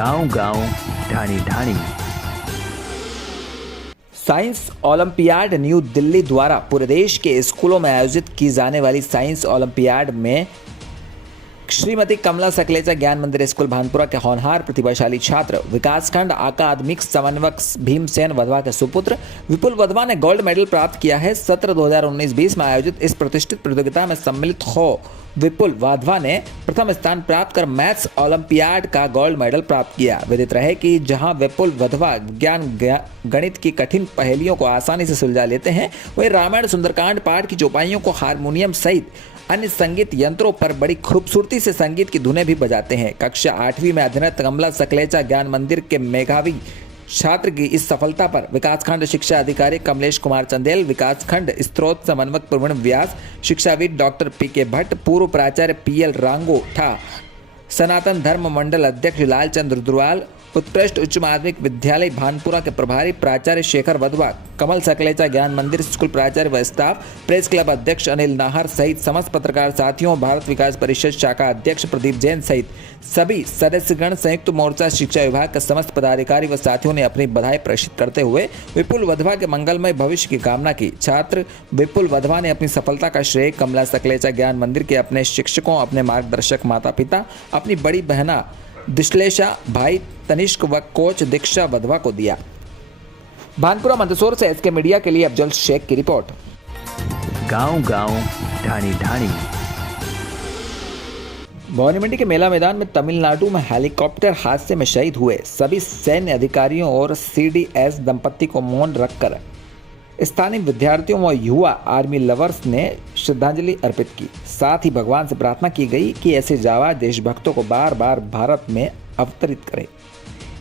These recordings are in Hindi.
गांव-गांव, ढाणी-ढाणी। साइंस ओलंपियाड न्यू दिल्ली द्वारा पूरे देश के स्कूलों में आयोजित की जाने वाली साइंस ओलंपियाड में श्रीमती कमला सकलेचा ज्ञान मंदिर स्कूल भानपुरा के होनहार प्रतिभाशाली छात्र विकासखंड अकादमिक समन्वयक भीमसेन वधवा के सुपुत्र विपुल वधवा ने गोल्ड मेडल प्राप्त किया है। सत्र 2019-20 में आयोजित इस प्रतिष्ठित प्रतियोगिता में सम्मिलित हो विपुल वधवा ने प्रथम स्थान प्राप्त कर मैथ्स ओलंपियाड का गोल्ड मेडल प्राप्त किया। विदित रहे कि जहां विपुल वधवा विज्ञान गणित की कठिन पहेलियों को आसानी से सुलझा लेते हैं, वहीं रामायण सुंदरकांड पाठ की चौपाइयों को हारमोनियम सहित अन्य संगीत यंत्रों पर बड़ी खूबसूरती से संगीत की धुनें भी बजाते हैं। कक्षा 8वीं में अध्ययनरत कमला सकलेचा ज्ञान मंदिर के मेधावी छात्र की इस सफलता पर विकासखंड शिक्षा अधिकारी कमलेश कुमार चंदेल, विकासखंड स्त्रोत समन्वयक प्रवीण व्यास, शिक्षाविद डॉक्टर पी.के. भट्ट, पूर्व प्राचार्य पी.एल. रांगोठा, सनातन धर्म मंडल अध्यक्ष लालचंद रुद्रवाल, उत्कृष्ट उच्च माध्यमिक विद्यालय भानपुरा के प्रभारी प्राचार्य शेखर वधवा, कमल सकलेचा ज्ञान मंदिर स्कूल प्राचार्य व स्टाफ, प्रेस क्लब अध्यक्ष अनिल नाहर सहित समस्त पत्रकार साथियों, भारत विकास परिषद शाखा अध्यक्ष प्रदीप जैन सहित सभी सदस्यगण, संयुक्त मोर्चा शिक्षा विभाग के समस्त पदाधिकारी व साथियों ने अपनी बधाई प्रेषित करते हुए विपुल वधवा के मंगलमय भविष्य की कामना की। छात्र विपुल वधवा ने अपनी सफलता का श्रेय कमला सकलेचा ज्ञान मंदिर के अपने शिक्षकों, अपने मार्गदर्शक माता पिता, अपनी बड़ी बहना दिश्लेषा, भाई तनिष्क व कोच दीक्षा वधवा को दिया। भानपुरा मंदसौर से एसके मीडिया के लिए अफजल शेख की रिपोर्ट। गांव-गांव, ढाणी-ढाणी। भवानी मंडी के मेला मैदान में तमिलनाडु में हेलीकॉप्टर हादसे में शहीद हुए सभी सैन्य अधिकारियों और सीडीएस दंपति को मौन रखकर स्थानीय विद्यार्थियों व युवा आर्मी लवर्स ने श्रद्धांजलि अर्पित की। साथ ही भगवान से प्रार्थना की गई कि ऐसे जाबाज देशभक्तों को बार बार भारत में अवतरित करें।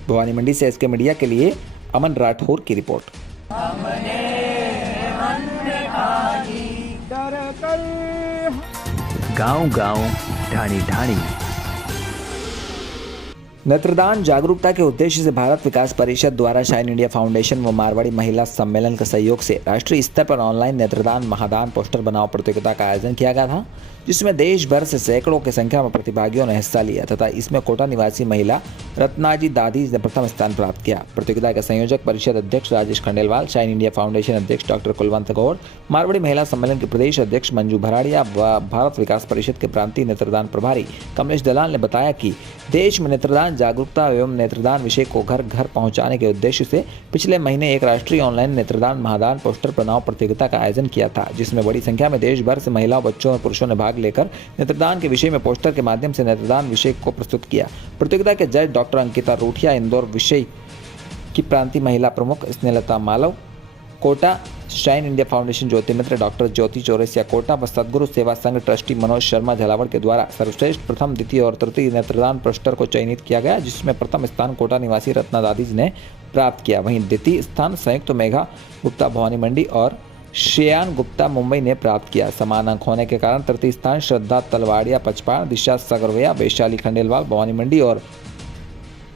भवानी मंडी से एसके मीडिया के लिए अमन राठौर की रिपोर्ट। गांव-गांव, ढाणी-ढाणी। नेत्रदान जागरूकता के उद्देश्य से भारत विकास परिषद द्वारा शाइन इंडिया फाउंडेशन व मारवाड़ी महिला सम्मेलन के सहयोग से राष्ट्रीय स्तर पर ऑनलाइन नेत्रदान महादान पोस्टर बनाओ प्रतियोगिता का आयोजन किया गया था, जिसमें देश भर से सैकड़ों की संख्या में प्रतिभागियों ने हिस्सा लिया तथा इसमें कोटा निवासी महिला रत्नाजी दादी ने प्रथम स्थान प्राप्त किया। प्रतियोगिता के संयोजक परिषद अध्यक्ष Rajesh Khandelwal, shine India foundation अध्यक्ष डॉक्टर कुलवंत गौड़, मारवाड़ी महिला सम्मेलन के प्रदेश अध्यक्ष मंजू भराड़िया व भारत विकास परिषद के प्रांतीय नेत्रदान प्रभारी कमलेश दलाल ने बताया कि देश में नेत्रदान जागरूकता एवं नेत्रदान विषय को घर घर पहुंचाने के उद्देश्य से पिछले महीने एक राष्ट्रीय ऑनलाइन नेत्रदान महादान पोस्टर बनाओ प्रतियोगिता का आयोजन किया था, जिसमें बड़ी संख्या में देश भर से महिलाओं, बच्चों और पुरुषों ने भाग लेकर नेत्रदान के विषय में पोस्टर के माध्यम से नेत्रदान विषय को प्रस्तुत किया। प्रतियोगिता के जज डॉक्टर अंकिता रूठिया, इंदौर विषय की प्रांतीय महिला प्रमुख Snehlata Malav Kota, shine India foundation Jyoti Mitra doctor Jyoti Chaurasia Kota व सदगुरु सेवा संघ ट्रस्टी मनोज शर्मा झालावाड़ के द्वारा सर्वश्रेष्ठ प्रथम, द्वितीय और तृतीय नेत्रदान पोस्टर को चयनित किया गया, जिसमें प्रथम स्थान कोटा निवासी रत्ना दादीज ने प्राप्त किया। वहीं द्वितीय स्थान संयुक्त मेघा गुप्ता भवानी मंडी और श्रेयान गुप्ता मुंबई ने प्राप्त किया। समान अंक होने के कारण तृतीय स्थान श्रद्धा तलवाड़िया पचपाड़, दिशा सगरवैया, वैशाली खंडेलवाल भवानी मंडी और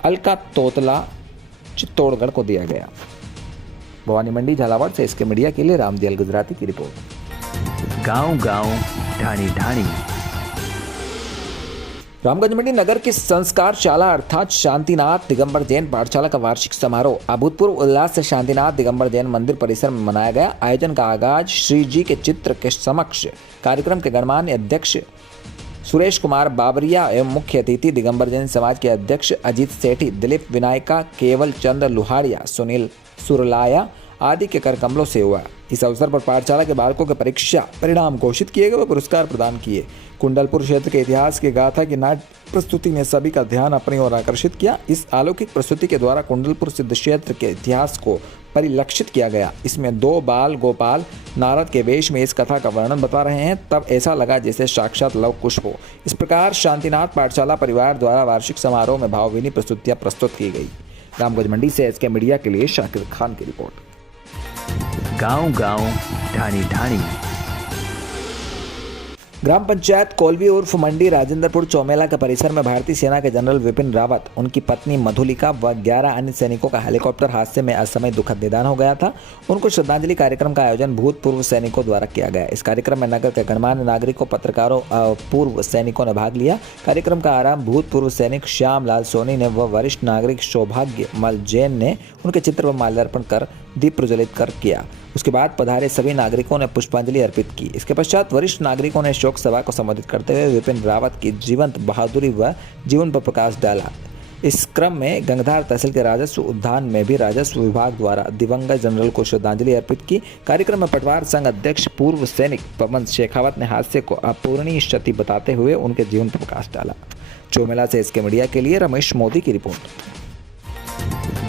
अलका तोतला चित्तौड़गढ़ को दिया गया। भवानी मंडी झालावाड़ से इसके मीडिया के लिए रामदियल गुजराती की रिपोर्ट। गांव-गांव, ढाणी-ढाणी। रामगंज मंडी नगर की संस्कार शाला अर्थात शांतिनाथ दिगंबर जैन पाठशाला का वार्षिक समारोह अभूतपूर्व उल्लास से शांतिनाथ दिगंबर जैन मंदिर परिसर में मनाया गया। आयोजन का आगाज श्री जी के चित्र के समक्ष कार्यक्रम के गणमान्य अध्यक्ष सुरेश कुमार बाबरिया एवं मुख्य अतिथि दिगंबर जैन समाज के अध्यक्ष अजीत सेठी, दिलीप विनायका, केवल चंद्र लुहाड़िया, सुनील सुरलाया आदि के कर कमलों से हुआ। इस अवसर पर पाठशाला के बालकों के परीक्षा परिणाम घोषित किए गए व पुरस्कार प्रदान किए। कुंडलपुर क्षेत्र के इतिहास की गाथा की नाट्य प्रस्तुति ने सभी का ध्यान अपनी ओर आकर्षित किया। इस अलौकिक प्रस्तुति के द्वारा कुंडलपुर सिद्ध क्षेत्र के इतिहास को परिलक्षित किया गया। इसमें दो बाल गोपाल नारद के वेश में इस कथा का वर्णन बता रहे हैं, तब ऐसा लगा जैसे साक्षात लव कुश हो। इस प्रकार शांतिनाथ पाठशाला परिवार द्वारा वार्षिक समारोह में भावभीनी प्रस्तुतियाँ प्रस्तुत की गई। रामगंज मंडी से एसके मीडिया के लिए शाकिर खान की रिपोर्ट। गांव-गांव, ढाणी-ढाणी। ग्राम पंचायत कोलवी उर्फ मंडी राजेंद्रपुर चौमेला के परिसर में भारतीय सेना के जनरल विपिन रावत, उनकी पत्नी मधुलिका व 11 अन्य सैनिकों का हेलीकॉप्टर हादसे में असमय दुखद निधन हो गया था। उनको श्रद्धांजलि कार्यक्रम का आयोजन भूतपूर्व सैनिकों द्वारा किया गया। इस कार्यक्रम में नगर के गणमान्य नागरिकों, पत्रकारों और पूर्व सैनिकों ने भाग लिया। कार्यक्रम का आरंभ भूतपूर्व सैनिक श्याम लाल सोनी ने व वरिष्ठ नागरिक सौभाग्य मल जैन ने उनके चित्र पर माल्यार्पण कर दीप प्रज्वलित कर किया। उसके बाद पधारे सभी नागरिकों ने पुष्पांजलि अर्पित की। इसके पश्चात वरिष्ठ नागरिकों ने शोक सभा को संबोधित करते हुए विपिन रावत की जीवंत बहादुरी व जीवन पर प्रकाश डाला। इस क्रम में गंगधार तहसील के राजस्व उद्यान में भी राजस्व विभाग द्वारा दिवंगत जनरल को श्रद्धांजलि अर्पित की। कार्यक्रम में पटवार संघ अध्यक्ष पूर्व सैनिक पवन शेखावत ने हादसे को अपूरणीय क्षति बताते हुए उनके जीवन पर प्रकाश डाला। चौमेला से इसके मीडिया के लिए रमेश मोदी की रिपोर्ट।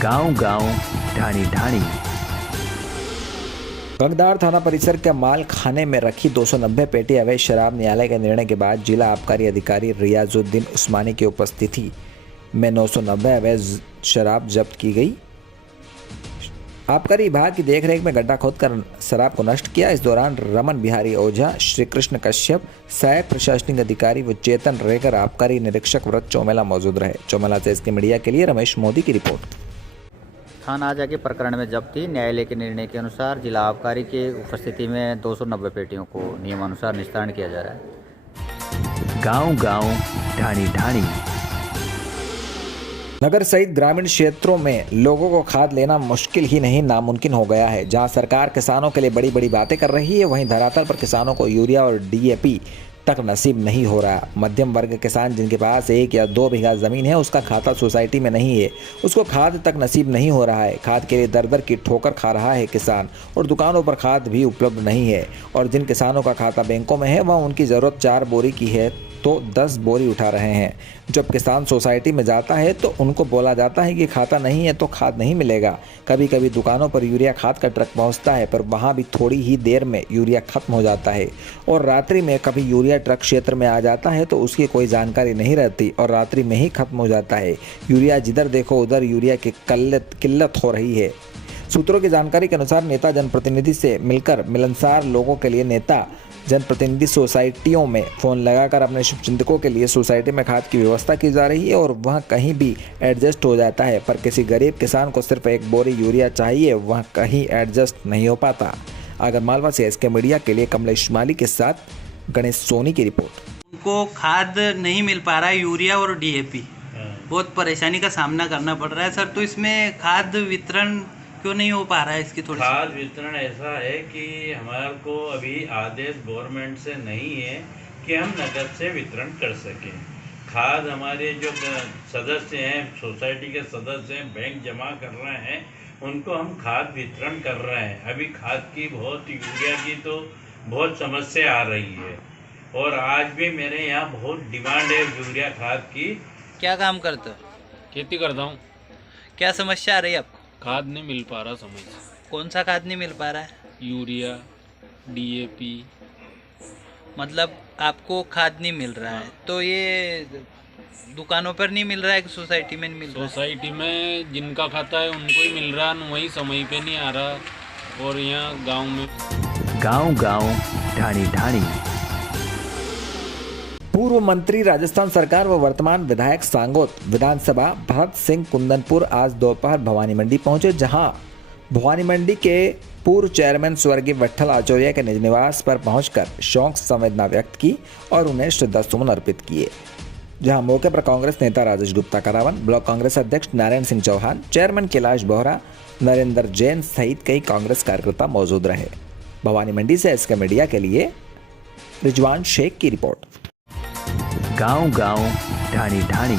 गांव-गांव, ढाणी-ढाणी। गंगधार थाना परिसर के माल खाने में रखी 290 पेटी अवैध शराब न्यायालय के निर्णय के बाद जिला आबकारी अधिकारी रियाजुद्दीन उस्मानी की उपस्थिति में 990 अवैध शराब जब्त की गई। आबकारी विभाग की देखरेख में गड्ढा खोदकर शराब को नष्ट किया। इस दौरान रमन बिहारी ओझा, श्री कृष्ण कश्यप, सहायक प्रशासनिक अधिकारी व चेतन रेगर आबकारी निरीक्षक व्रत चौमेला मौजूद रहे। चौमेला से इसके मीडिया के लिए रमेश मोदी की रिपोर्ट। थाना आजा के प्रकरण में जब्ती न्यायालय के निर्णय के अनुसार जिला आबकारी के उपस्थिति में 290 पेटियों को नियमानुसार निस्तारण किया जा रहा है। गांव-गांव, ढाणी-ढाणी। नगर सहित ग्रामीण क्षेत्रों में लोगों को खाद लेना मुश्किल ही नहीं नामुमकिन हो गया है। जहां सरकार किसानों के लिए बड़ी बड़ी बातें कर रही है, वहीं धरातल पर किसानों को यूरिया और डीएपी तक नसीब नहीं हो रहा। मध्यम वर्ग किसान जिनके पास 1 या 2 बीघा ज़मीन है, उसका खाता सोसाइटी में नहीं है, उसको खाद तक नसीब नहीं हो रहा है। खाद के लिए दर दर की ठोकर खा रहा है किसान, और दुकानों पर खाद भी उपलब्ध नहीं है। और जिन किसानों का खाता बैंकों में है, वह उनकी ज़रूरत 4 बोरी की है तो 10 बोरी उठा रहे हैं। जब किसान सोसाइटी में जाता है तो उनको बोला जाता है कि खाता नहीं है तो खाद नहीं मिलेगा। कभी कभी दुकानों पर यूरिया खाद का ट्रक पहुंचता है, पर वहां भी थोड़ी ही देर में यूरिया खत्म हो जाता है। और रात्रि में कभी यूरिया ट्रक क्षेत्र में आ जाता है तो उसकी कोई जानकारी नहीं रहती और रात्रि में ही खत्म हो जाता है। यूरिया जिधर देखो उधर यूरिया की किल्लत हो रही है। सूत्रों की जानकारी के अनुसार नेता जनप्रतिनिधि से मिलकर मिलनसार लोगों के लिए नेता जनप्रतिनिधि सोसाइटियों में फ़ोन लगाकर अपने शुभचिंतकों के लिए सोसाइटी में खाद की व्यवस्था की जा रही है और वह कहीं भी एडजस्ट हो जाता है। पर किसी गरीब किसान को सिर्फ 1 बोरी यूरिया चाहिए, वह कहीं एडजस्ट नहीं हो पाता। आगर मालवा से इसके मीडिया के लिए कमलेश माली के साथ गणेश सोनी की रिपोर्ट। उनको खाद नहीं मिल पा रहा है, यूरिया और डीएपी, बहुत परेशानी का सामना करना पड़ रहा है सर। तो इसमें खाद वितरण क्यों नहीं हो पा रहा है? इसकी थोड़ी खाद वितरण ऐसा है कि हमारे को अभी आदेश गवर्नमेंट से नहीं है कि हम नगद से वितरण कर सकें। खाद हमारे जो सदस्य हैं, सोसाइटी के सदस्य हैं, बैंक जमा कर रहे हैं, उनको हम खाद वितरण कर रहे हैं। अभी खाद की यूरिया की तो बहुत समस्या आ रही है और आज भी मेरे यहाँ बहुत डिमांड है यूरिया खाद की। क्या काम करते हो? खेती करता हूँ। क्या समस्या आ रही है आपको? खाद नहीं मिल पा रहा समय से। कौन सा खाद नहीं मिल पा रहा है? Urea, DAP. मतलब आपको खाद नहीं मिल रहा है, तो ये दुकानों पर नहीं मिल रहा है कि सोसाइटी में नहीं मिल रहा है? सोसाइटी में जिनका खाता है उनको ही मिल रहा है, वही समय पे नहीं आ रहा। और यहाँ गांव में गांव-गांव, ढाणी-ढाणी। पूर्व मंत्री राजस्थान सरकार व वर्तमान विधायक सांगोत विधानसभा भरत सिंह कुंदनपुर आज दोपहर भवानी मंडी पहुंचे, जहां भवानी मंडी के पूर्व चेयरमैन स्वर्गीय विट्ठल आचौरिया के निज निवास पर पहुंचकर शोक संवेदना व्यक्त की और उन्हें श्रद्धासुमन अर्पित किए। जहां मौके पर कांग्रेस नेता राजेश गुप्ता करावन, ब्लॉक कांग्रेस अध्यक्ष नारायण सिंह चौहान, चेयरमैन कैलाश बोहरा, नरेंद्र जैन सहित कई कांग्रेस कार्यकर्ता मौजूद रहे। भवानी मंडी से इसके मीडिया के लिए रिजवान शेख की रिपोर्ट। गांव-गांव, ढाणी-ढाणी।